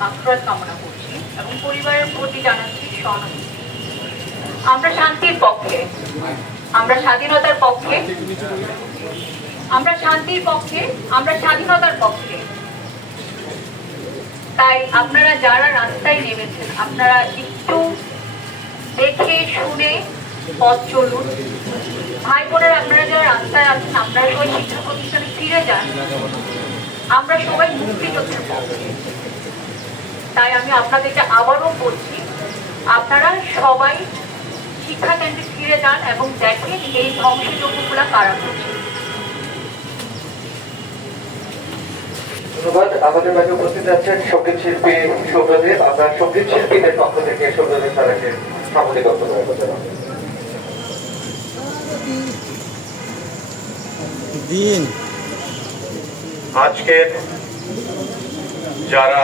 মাগফিরাত কামনা করছি এবং পরিবারের প্রতি জানাচ্ছি সহানুভূতি। আমরা শান্তির পক্ষে, আমরা স্বাধীনতার পক্ষে, আমরা শান্তির পক্ষে, আমরা স্বাধীনতার পক্ষে। তাই আপনারা যারা রাস্তায় নেমেছেন, আপনারা একটু দেখে শুনে পথ চলুন। ভাই বোনেরা, আপনারা যারা রাস্তায় আছেন, আপনারা সবাই শিক্ষা প্রতিষ্ঠানে ফিরে যান। আমরা সবাই মুক্তিযোদ্ধার পক্ষে। তাই আমি আপনাদেরকে আবারও বলছি, আপনারা সবাই শিক্ষা কেন্দ্রে ফিরে যান এবং দেখেন এই ধ্বংসযজ্ঞগুলা কারা করছে। ধন্যবাদ। আমাদের মাঝে উপস্থিত আছেন সঙ্গীত শিল্পী সৌম্যদেব। আমরা সঙ্গীত শিল্পীদের পক্ষ থেকে সৌম্যদেব তারাকে সামনে বক্তব্য রাখতে দিন আজকের যারা